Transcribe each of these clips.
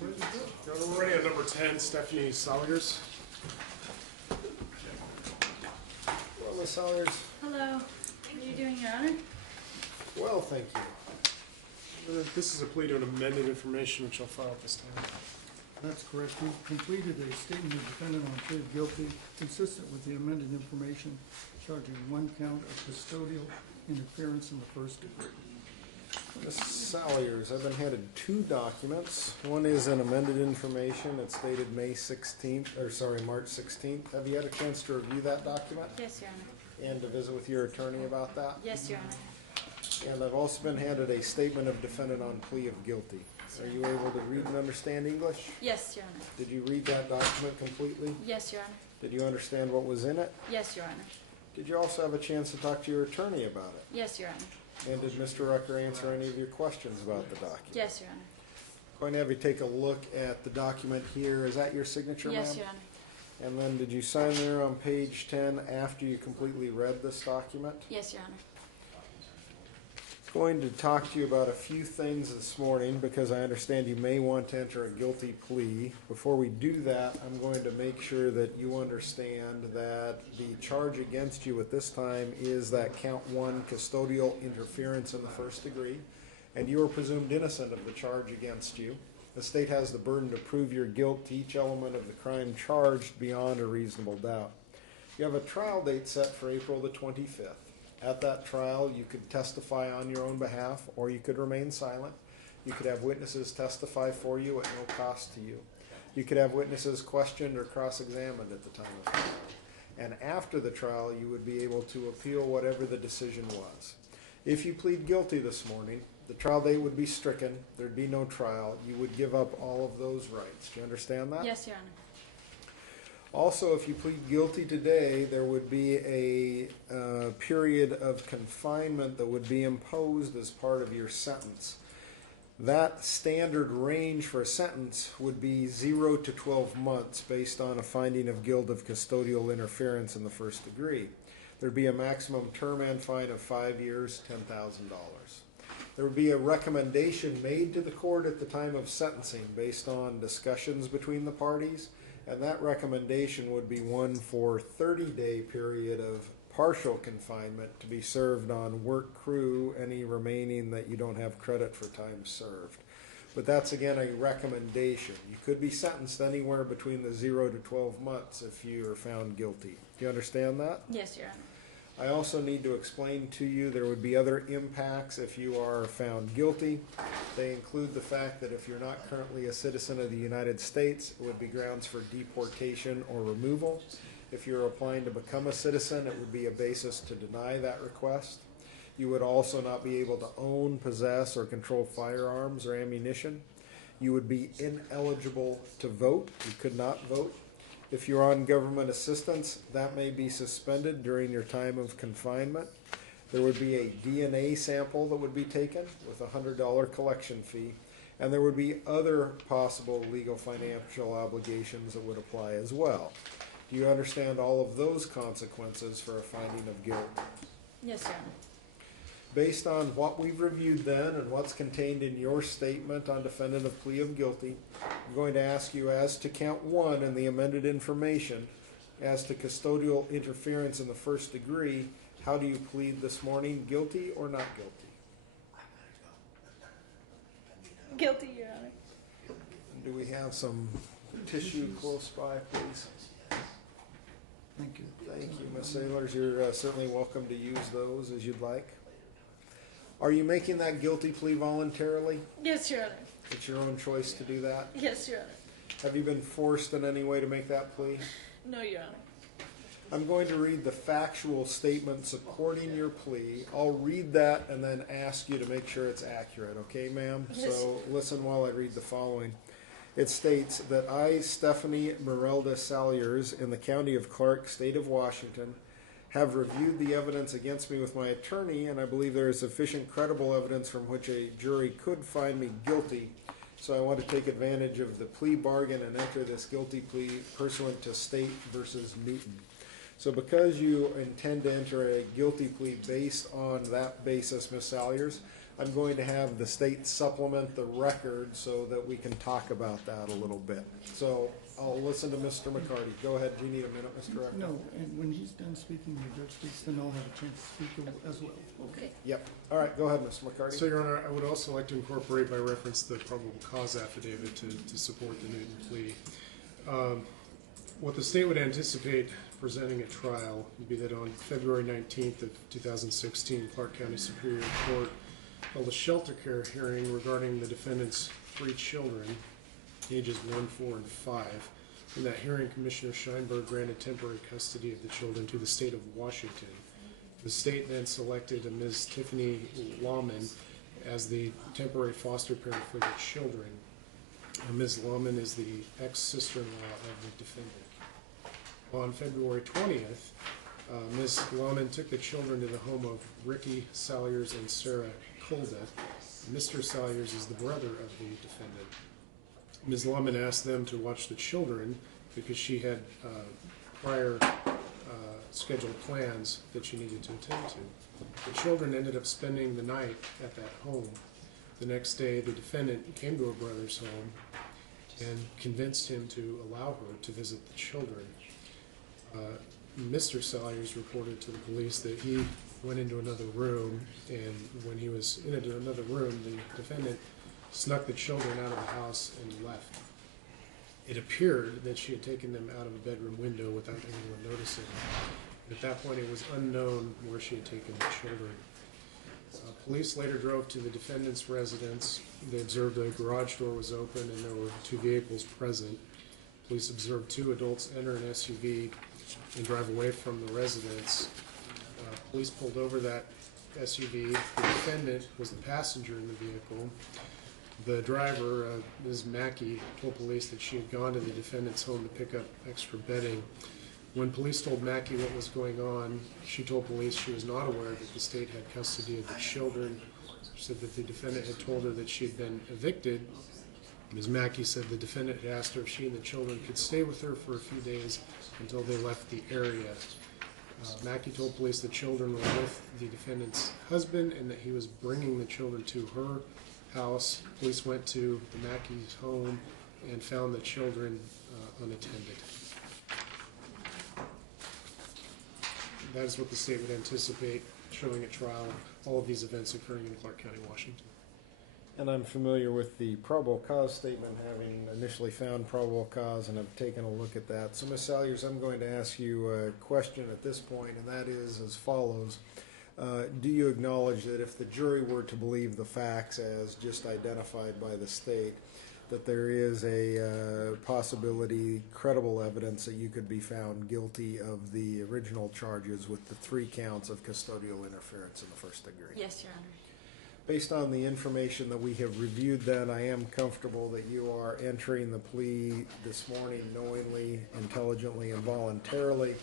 We're ready on number 10, Stephanie Salyers. Hello, Miss Salyers. Hello. How are you doing, Your Honor? Well, thank you. This is a plea to an amended information which I'll file at this time. That's correct. We've completed a statement of defendant on plea of guilty consistent with the amended information charging one count of custodial interference in the first degree. Miss Salyers, I've been handed two documents. One is an amended information. It's dated March 16th. Have you had a chance to review that document? Yes, Your Honor. And to visit with your attorney about that? Yes, Your Honor. And I've also been handed a statement of defendant on plea of guilty. Are you able to read and understand English? Yes, Your Honor. Did you read that document completely? Yes, Your Honor. Did you understand what was in it? Yes, Your Honor. Did you also have a chance to talk to your attorney about it? Yes, Your Honor. And did Mr. Rucker answer any of your questions about the document? Yes, Your Honor. Going to have you take a look at the document here. Is that your signature, ma'am? Yes, Your Honor. And then did you sign there on page 10 after you completely read this document? Yes, Your Honor. Going to talk to you about a few things this morning because I understand you may want to enter a guilty plea. Before we do that, I'm going to make sure that you understand that the charge against you at this time is that count 1 custodial interference in the first degree, and you are presumed innocent of the charge against you. The state has the burden to prove your guilt to each element of the crime charged beyond a reasonable doubt. You have a trial date set for April the 25th. At that trial, you could testify on your own behalf, or you could remain silent. You could have witnesses testify for you at no cost to you. You could have witnesses questioned or cross-examined at the time of trial. And after the trial, you would be able to appeal whatever the decision was. If you plead guilty this morning, the trial date would be stricken. There'd be no trial. You would give up all of those rights. Do you understand that? Yes, Your Honor. Also, if you plead guilty today, there would be a period of confinement that would be imposed as part of your sentence. That standard range for a sentence would be 0 to 12 months based on a finding of guilt of custodial interference in the first degree. There would be a maximum term and fine of 5 years, $10,000. There would be a recommendation made to the court at the time of sentencing based on discussions between the parties. And that recommendation would be one for 30-day period of partial confinement to be served on work crew, any remaining that you don't have credit for time served. But that's, again, a recommendation. You could be sentenced anywhere between the 0 to 12 months if you are found guilty. Do you understand that? Yes, Your Honor. I also need to explain to you there would be other impacts if you are found guilty. They include the fact that if you're not currently a citizen of the United States, it would be grounds for deportation or removal. If you're applying to become a citizen, it would be a basis to deny that request. You would also not be able to own, possess, or control firearms or ammunition. You would be ineligible to vote. You could not vote. If you're on government assistance, that may be suspended during your time of confinement. There would be a DNA sample that would be taken with a $100 collection fee, and there would be other possible legal financial obligations that would apply as well. Do you understand all of those consequences for a finding of guilt? Yes, Your Honor. Based on what we've reviewed then and what's contained in your statement on defendant of plea of guilty, I'm going to ask you as to count 1 in the amended information, as to custodial interference in the first degree, how do you plead this morning, guilty or not guilty? Guilty, Your Honor. Do we have some tissue close by, please? Thank you. Thank you, Ms. Sailors. You're certainly welcome to use those as you'd like. Are you making that guilty plea voluntarily? Yes, Your Honor. It's your own choice to do that. Yes, Your Honor. Have you been forced in any way to make that plea? No, Your Honor. I'm going to read the factual statement supporting your plea. I'll read that and then ask you to make sure it's accurate, okay, ma'am? Yes. So listen while I read the following. It states that I, Stephanie Merelda Salyers, in the County of Clark, State of Washington, have reviewed the evidence against me with my attorney, and I believe there is sufficient credible evidence from which a jury could find me guilty. So I want to take advantage of the plea bargain and enter this guilty plea pursuant to State versus Newton. So because you intend to enter a guilty plea based on that basis, Ms. Salyers, I'm going to have the state supplement the record so that we can talk about that a little bit. So I'll listen to Mr. McCarty. Go ahead. Do you need a minute, Mr. Rucker? No, and when he's done speaking, the judge speaks, then I'll have a chance to speak as well. Okay. Yep. All right. Go ahead, Mr. McCarty. So, Your Honor, I would also like to incorporate by reference the probable cause affidavit to support the Newton plea. What the state would anticipate presenting at trial would be that on February 19th of 2016, Clark County Superior Court held a shelter care hearing regarding the defendant's 3 children, ages 1, 4, and 5. In that hearing, Commissioner Scheinberg granted temporary custody of the children to the state of Washington. The state then selected a Ms. Tiffany Lawman as the temporary foster parent for the children. Ms. Lawman is the ex-sister-in-law of the defendant. On February 20th, Ms. Lawman took the children to the home of Ricky Salyers and Sarah Kolda. Mr. Salyers is the brother of the defendant. Ms. Lawman asked them to watch the children because she had prior scheduled plans that she needed to attend to. The children ended up spending the night at that home. The next day, the defendant came to her brother's home and convinced him to allow her to visit the children. Mr. Salyers reported to the police that he went into another room, and when he was into another room, the defendant snuck the children out of the house and left. It appeared that she had taken them out of a bedroom window without anyone noticing. At that point, it was unknown where she had taken the children. Police later drove to the defendant's residence. They observed a garage door was open and there were 2 vehicles present. Police observed 2 adults enter an SUV and drive away from the residence. Police pulled over that SUV. The defendant was the passenger in the vehicle. The driver, Ms. Mackey, told police that she had gone to the defendant's home to pick up extra bedding. When police told Mackey what was going on, she told police she was not aware that the state had custody of the children. She said that the defendant had told her that she had been evicted. Ms. Mackey said the defendant had asked her if she and the children could stay with her for a few days until they left the area. Mackey told police the children were with the defendant's husband and that he was bringing the children to her house. Police went to the Mackey's home and found the children unattended. That is what the state would anticipate showing at trial, all of these events occurring in Clark County, Washington. And I'm familiar with the probable cause statement, having initially found probable cause, and I've taken a look at that. So, Ms. Salyers, I'm going to ask you a question at this point, and that is as follows. Do you acknowledge that if the jury were to believe the facts as just identified by the state, that there is a possibility, credible evidence that you could be found guilty of the original charges with the 3 counts of custodial interference in the first degree? Yes, Your Honor. Based on the information that we have reviewed, then I am comfortable that you are entering the plea this morning knowingly, intelligently, and voluntarily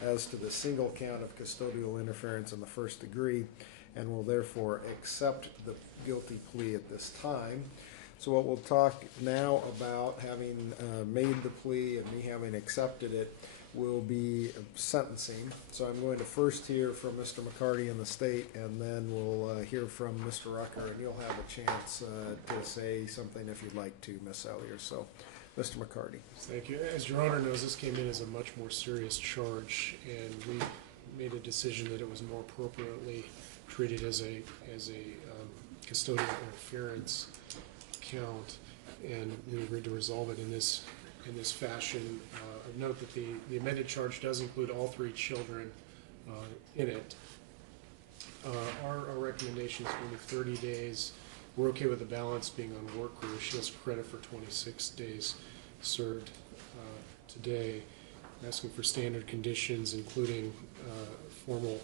as to the single count of custodial interference in the first degree, and will therefore accept the guilty plea at this time. So what we'll talk now about, having made the plea and me having accepted it, will be sentencing. So I'm going to first hear from Mr. McCarty in the state, and then we'll hear from Mr. Rucker, and you'll have a chance to say something if you'd like to, Ms. Salyers. So, Mr. McCarty. Thank you. As Your Honor knows, this came in as a much more serious charge, and we made a decision that it was more appropriately treated as a custodial interference count, and we agreed to resolve it in this fashion. Note that the amended charge does include all 3 children in it. Our recommendation is going to be 30 days. We're okay with the balance being on work crew. She has credit for 26 days served today. I'm asking for standard conditions, including formal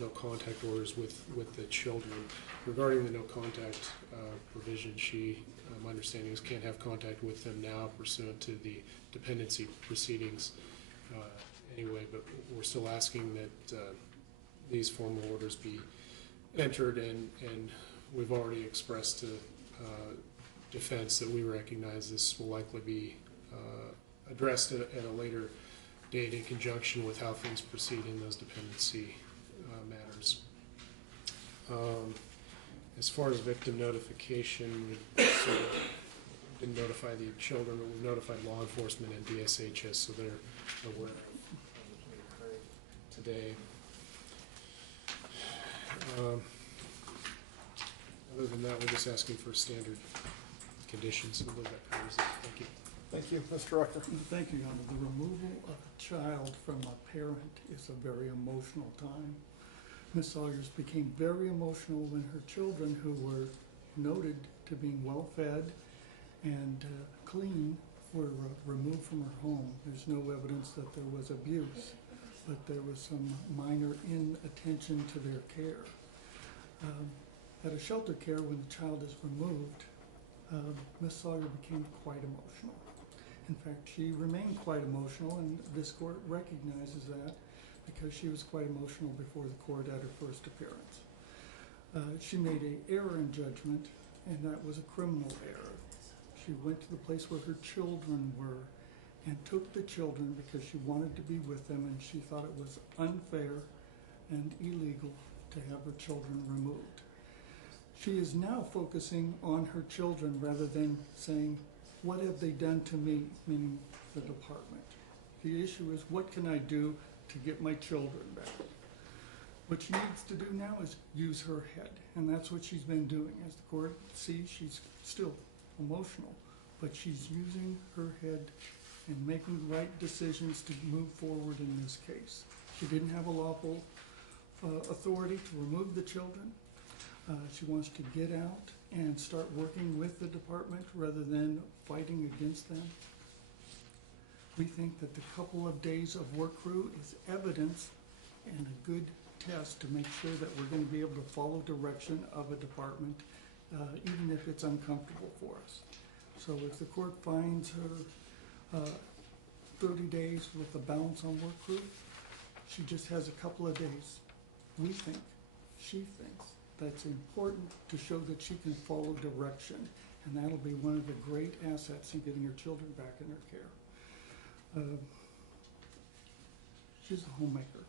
no contact orders with the children. Regarding the no contact provision, my understanding is can't have contact with them now pursuant to the dependency proceedings anyway, but we're still asking that these formal orders be entered, and we've already expressed to defense that we recognize this will likely be addressed at a later date in conjunction with how things proceed in those dependency matters. As far as victim notification, we sort of didn't notify the children, but we've notified law enforcement and DSHS, so they're aware of what occurred today. Other than that, we're just asking for standard conditions. I believe that covers it. Thank you. Thank you, Mr. Rucker. Thank you, Your Honor. The removal of a child from a parent is a very emotional time. Ms. Salyers became very emotional when her children, who were noted to being well-fed and clean, were removed from her home. There's no evidence that there was abuse, but there was some minor inattention to their care. At a shelter care, when the child is removed, Ms. Sawyer became quite emotional. In fact, she remained quite emotional, and this court recognizes that because she was quite emotional before the court at her first appearance. She made an error in judgment, and that was a criminal error. She went to the place where her children were and took the children because she wanted to be with them, and she thought it was unfair and illegal to have her children removed. She is now focusing on her children rather than saying, what have they done to me, meaning the department. The issue is, what can I do to get my children back? What she needs to do now is use her head, and that's what she's been doing. As the court sees, she's still emotional, but she's using her head and making the right decisions to move forward in this case. She didn't have a lawful authority to remove the children. She wants to get out and start working with the department rather than fighting against them. We think that the couple of days of work crew is evidence and a good test to make sure that we're going to be able to follow direction of a department, even if it's uncomfortable for us. So if the court finds her 30 days with a balance on work crew, she just has a couple of days. We think, she thinks, that's important to show that she can follow direction, and that'll be one of the great assets in getting her children back in her care. She's a homemaker.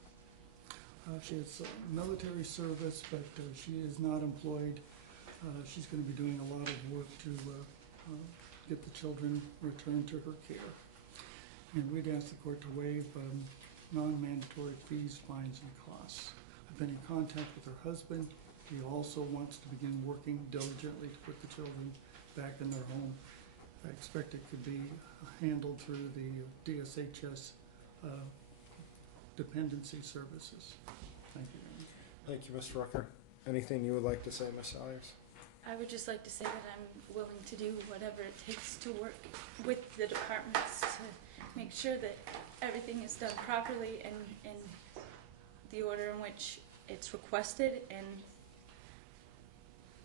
She has military service, but she is not employed. She's going to be doing a lot of work to get the children returned to her care. And we'd ask the court to waive non-mandatory fees, fines, and costs. I've been in contact with her husband. He also wants to begin working diligently to put the children back in their home. I expect it could be handled through the DSHS dependency services. Thank you. Thank you, Mr. Rucker. Anything you would like to say, Ms. Salyers? I would just like to say that I'm willing to do whatever it takes to work with the departments to make sure that everything is done properly and in the order in which it's requested, and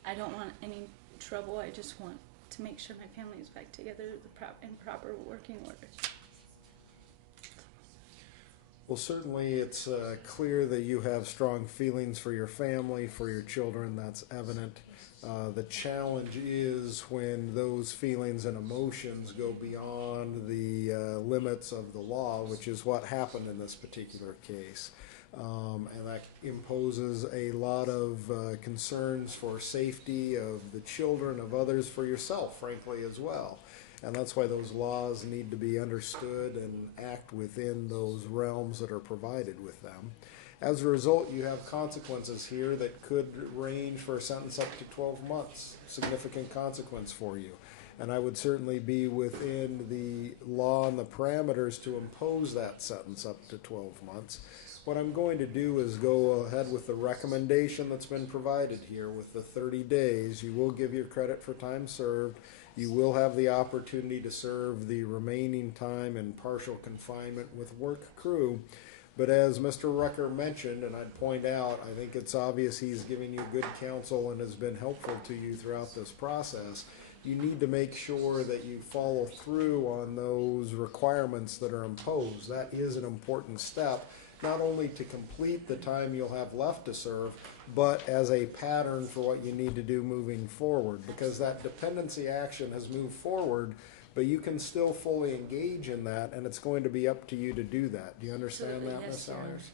I don't want any trouble. I just want to make sure my family is back together in proper working order. Well, certainly it's clear that you have strong feelings for your family, for your children. That's evident. The challenge is when those feelings and emotions go beyond the limits of the law, which is what happened in this particular case. And that imposes a lot of concerns for safety of the children, of others, for yourself, frankly, as well. And that's why those laws need to be understood and act within those realms that are provided with them. As a result, you have consequences here that could range for a sentence up to 12 months, significant consequence for you. And I would certainly be within the law and the parameters to impose that sentence up to 12 months. What I'm going to do is go ahead with the recommendation that's been provided here with the 30 days. You will give your credit for time served. You will have the opportunity to serve the remaining time in partial confinement with work crew. But as Mr. Rucker mentioned, and I'd point out, I think it's obvious he's giving you good counsel and has been helpful to you throughout this process. You need to make sure that you follow through on those requirements that are imposed. That is an important step, not only to complete the time you'll have left to serve, but as a pattern for what you need to do moving forward, because that dependency action has moved forward, but you can still fully engage in that, and it's going to be up to you to do that. Do you understand Absolutely, that, yes, Ms. Your Salyers?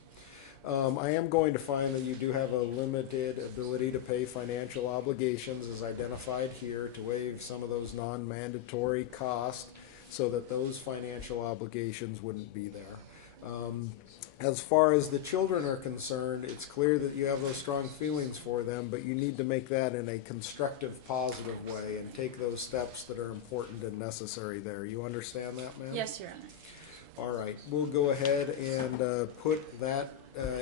I am going to find that you do have a limited ability to pay financial obligations as identified here, to waive some of those non-mandatory costs so that those financial obligations wouldn't be there. As far as the children are concerned, it's clear that you have those strong feelings for them, but you need to make that in a constructive, positive way and take those steps that are important and necessary there. You understand that, ma'am? Yes, Your Honor. All right, we'll go ahead and put that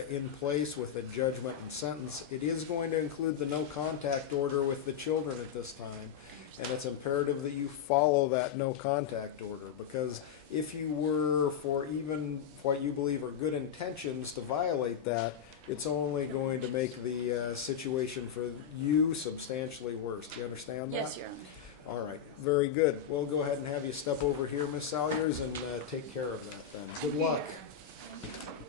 in place with a judgment and sentence. It is going to include the no contact order with the children at this time, and it's imperative that you follow that no contact order, because if you were, for even what you believe are good intentions, to violate that, it's only going to make the situation for you substantially worse. Do you understand that? Yes, Your Honor. All right, very good. We'll go ahead and have you step over here, Miss Salyers, and take care of that then. Good luck. Thank you.